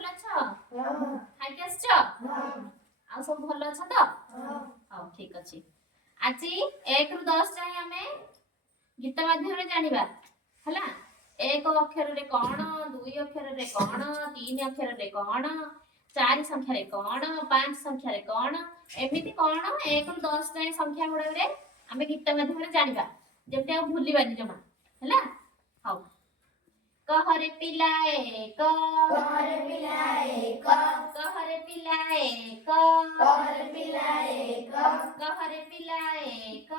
ଭଲ ଅଛ? ଖାଇକି ଆସିଛ? ଆଉ ସବୁ ଭଲ ଅଛ ତ? ହଉ ଠିକ ଅଛି। ଆଜି 1 ରୁ 10 ଯାଏ ଆମେ ଗୀତ ମାଧ୍ୟମରେ ଜାଣିବା ହେଲା। 1 ଅକ୍ଷରରେ କଣ, 2 ଅକ୍ଷରରେ କଣ, 3 ଅକ୍ଷରରେ କଣ, 4 ସଂଖ୍ୟାରେ କଣ, 5 ସଂଖ୍ୟାରେ କଣ, ଏମିତି କଣ 1 ରୁ 10 ଯାଏ ସଂଖ୍ୟା ଗୁଡାକରେ ଆମେ ଗୀତ ମାଧ୍ୟମରେ ଜାଣିବା, ଯେମିତି ଆଉ ଭୁଲିବାନି ଜମା ହେଲା। ହଉ कहरे पिला एक, कहरे पिला एक, कहरे पिला एक, कहरे पिला एक, कहरे पिला एक,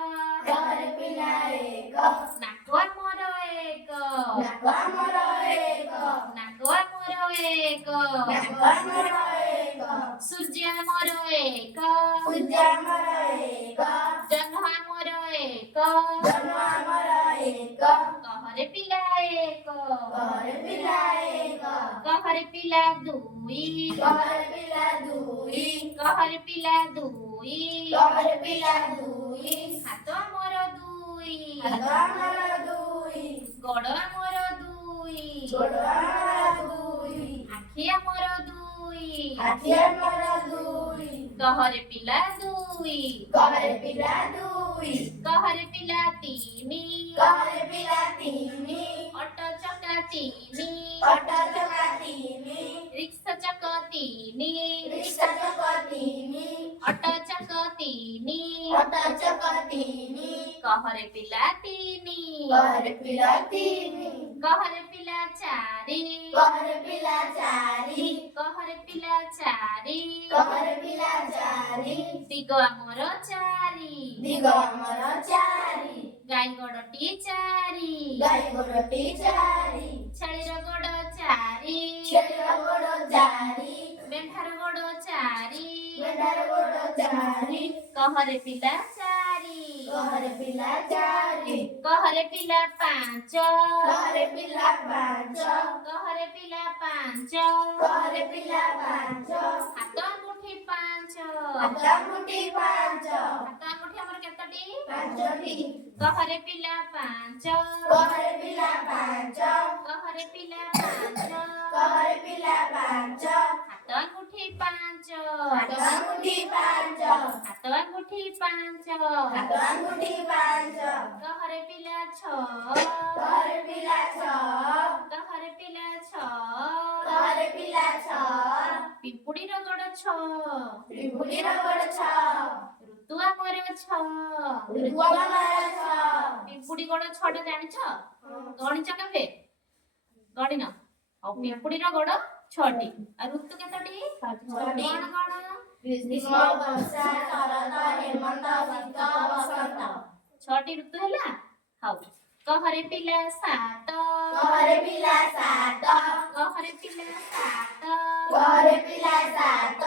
कहरे पिला एक, नाकुआ मोर एक, नाकुआ मोर एक, नाकुआ मोर एक, नाकुआ मोर एक, सूर्य मोर एक, सूर्य मोर एक, जह्वा मोर एक, जह्वा मोर एक, कहरे पिला एक, कहरे पिला एक, कहरे पिला दुई, कहरे पिला दुई, कहरे पिला दुई, कहरे पिला दुई, हाथ मोर दुई, हाथ मोर दुई, गोड़ मोर दुई, गोड़ मोर दुई, आखिया मोर दुई, आखिया मोर दुई, कहरे पिला दुई, कहरे पिला दुई, कहरे पिला तीनी, कहरे पिला तीनी, ऑटो चक्का तीनी, ऑटो चक्का तीनी, रिक्शा चक्का तीनी, रिक्शा चक्का तीनी, ऑटो चक्का तीनी, ऑटो चक्का तीनी, कहरे पिला तीनी, कहरे पिला तीनी, कहरे पिला चारी, कहरे पिला चारी, कहरे पिला चारी, कहरे पिला चारी, दिग मोर चारी, दिग मोर चारी, गाई गोड़टी चारी, गाई गोड़टी चारी, छेଳିर गोड़ चारी, छेलिर गोड़ चारी, मेंढार गोड़ चारी, मेंढार गोड़ चारी, कहरे पिला चारी, कहरे पिला चारी, कहरे पिला पांच, कहरे पिला पांच, कहरे पिला पांच, कहरे पिला पांच, हाथ मुठी पांच, हाथ मुठी पांच, हाथ मुठी हमर केतटी? पांचटी, कहरे पिला पांच, कहरे पिला पांच, कहरे पिला पांच, कहरे पिला पांच, हाथ मुठी पांच, हाथ मुठी पांच, हाथ मुठी पांच, हाथ मुठी पांच, कहरे पिला छ, कहरे पिला छ, कहरे पिला छ, कहरे पिला छ, ପିମ୍ପୁଡିର ଗୋଡ଼ ଛ, ପିମ୍ପୁଡିର ଗୋଡ଼ छ, ଋତୁଆ ମୋର ଛ, ଋତୁଆ ମୋର छ, ପିମ୍ପୁଡି ଗୋଡ଼ ଛଟା ଜାଣିଛ? ଗଣିଛ କେବେ? ଗଣିନ? ଆଉ ପିମ୍ପୁଡିର ଗୋଡ଼ ଛଟି, ଆଉ ଋତୁ କେତୋଟି? ଛଅଟି। କଣ କଣ? ଗ୍ରୀଷ୍ମ, ବର୍ଷା, ଶରତ, ହେମନ୍ତ, ଶୀତ, ବସନ୍ତ। 6ଟି ଋତୁ ହେଲା। ହଉ कहरे पिला सात, कहरे पिला सात, कहरे पिला सात, कहरे पिला सात,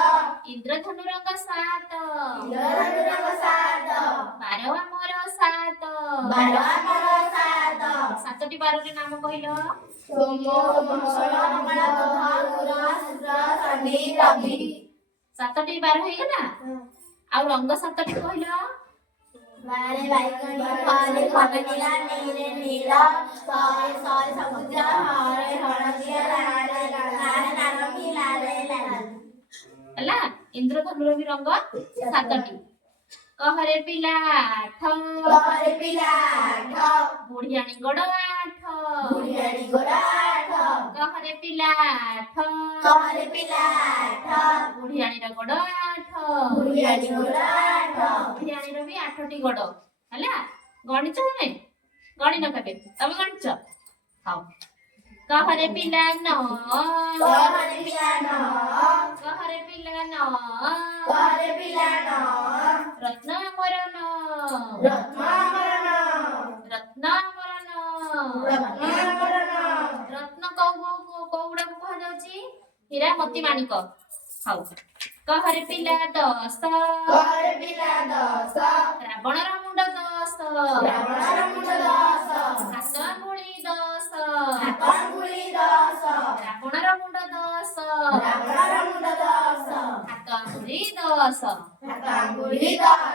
इंद्रधनु रंग सात, इंद्रधनु रंग सात, बारवा मोर सात, बारवा मोर सात, 7ଟି ବାରରେ ନାମ କହିଲ? सोम, मंगल, मंगल, बुध, गुरु, शुक्र, शनि, रवि। 7ଟି ବାର ହେଇଗଲା। ଆଉ ରଙ୍ଗ 7ଟି କହିଲ? ବାରେ ବାଇଗଣି, ଖରେ ଖଗନୀଳ, ନୀଳେ ନୀଳ, ସରେ ସରେ ସବୁଜ, ହରେ ହଳଦିଆ, ଲାଲେ ନାରଙ୍ଗୀ, ଲାଲେ ଲାଲ। ହେଲା। इंद्रधनुର ବି ରଙ୍ଗ 7ଟି। कहरे पिला 8, कहरे पिला 8, ବୁଢିଆଣୀ ଗୋଡ଼ 8, ବୁଢିଆଣୀ ଗୋଡ଼ 8, कहरे ପିଲା 8, कहरे ପିଲା 8, ବୁଢିଆଣୀର ଗୋଡ଼ 8, ବୁଢିଆଣୀ ଗୋଡ଼ 8, ବୁଢିଆଣୀର ବି 8ଟି ଗୋଡ଼ ହେଲା। ଗଣିଛ ତମେ? ଗଣିନ କେବେ? ତମେ ଗଣିଛ? ହଉ कहरे पिला 9, कहरे पिला 9, कहरे पिଲା 9, कहरे ପିଲା 9, ରତ୍ନ ଆମର 9, ରତ୍ନ ଆମର 9, ରତ୍ନ ଆମର 9, ରତ୍ନ ଆମର 9, ରତ୍ନ କୋଉଗୁଡାକୁ କୁହାଯାଉଛି? ହୀରା, ମୋତି, ମାଣିକ। ହଉ कहरे पिला 10, कहरे ପିଲା 10, ରାବଣର ମୁଣ୍ଡ 10, ରାବଣର ମୁଣ୍ଡ 10, ହାତ ଆଙ୍ଗୁଳି 10, ହାତ ଆଙ୍ଗୁଳି 10, ରାବଣର ମୁଣ୍ଡ 10, ରାବଣର ମୁଣ୍ଡ 10, ହାତ ଆଙ୍ଗୁଳି 10, ହାତ ଆଙ୍ଗୁଳି 10,